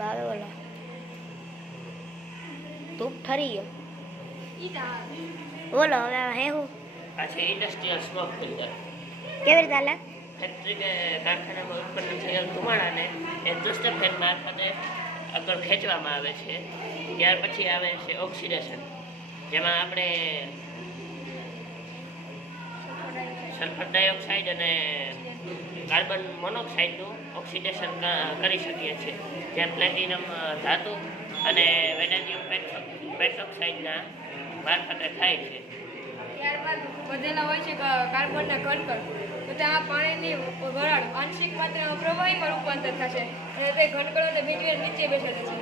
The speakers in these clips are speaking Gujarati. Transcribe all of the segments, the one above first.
બાવે ઓલા ધૂપ ઠરી ગયો બોલો હવે હે હું अच्छा इंडस्ट्रियल स्मोक फिल्टर કેવી રીતે હાલે फैक्ट्री के कारखाना में उत्पन्न થયેલ ધુમાડાને એ દુષ્ટ ફેન મારફતે આગળ ખેંચવામાં આવે છે ત્યાર પછી આવે છે ઓક્સિડેશન જેમાં આપણે સલ્ફર ડાયોક્સાઇડ અને કાર્બન મોનોક્સાઇડનું ઓક્સિડેશન કરી શકીએ છીએ જે પ્લેટિનમ ધાતુ અને વેનેડિયમ પેટ્રોક્સાઇડના મારફતે થાય છે. ત્યારબાદ વધેલા હોય છે કાર્બનના કણકણ તો ત્યાં પાણીની વરાળ આંશિક માત્રામાં પ્રવાહીમાં રૂપાંતર થશે અને તે ઘનકણોને મીડિયમ નીચે બેસેલે છે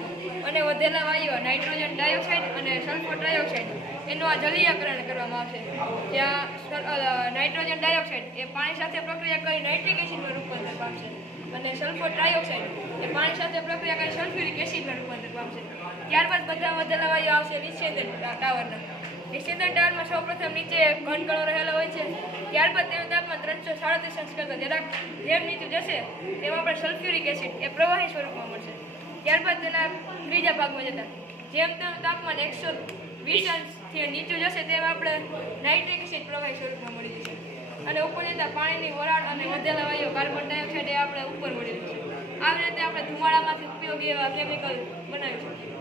અને વધેલા વાયુઓ નાઇટ્રોજન ડાયોક્સાઇડ અને સલ્ફર ડાયોક્સાઇડ એનું આ જલીયકરણ કરવામાં આવશે જ્યાં નાઇટ્રોજન ડાયોક્સાઇડ એ પાણી સાથે પ્રક્રિયા કરી નાઇટ્રિક એસિડમાં રૂપાંતર પામશે અને સલ્ફર ડાયોક્સાઇડ એ પાણી સાથે પ્રક્રિયા કરી સલ્ફ્યુરિક એસિડમાં રૂપાંતર પામશે. ત્યારબાદ બધા વધેલા વાયુઓ આવશે નિષેધન ટાવરના. નિષેધન ટાવરમાં સૌપ્રથમ નીચે ઘનકણો રહેલા હોય છે ત્યારબાદ તેનું તાપમાન 337 અંશ કરતાં જરાક જેમ નીચું જશે તેમ આપણે સલ્ફ્યુરિક એસિડ એ પ્રવાહી સ્વરૂપમાં મળશે. ત્યારબાદ તેના ત્રીજા ભાગમાં જતા જેમ તેનું તાપમાન 120 અંશથી નીચું જશે તેમ આપણે નાઇટ્રિક એસિડ પ્રવાહી સ્વરૂપમાં મળી જશે અને ઉપર જતાં પાણીની વરાળ અને વધેલા વાયુઓ કાર્બન ડાયોક્સાઇડ એ આપણે ઉપર મળી જશે. આવી રીતે આપણે ધુમાડામાંથી ઉપયોગી એવા કેમિકલ બનાવી શકીએ.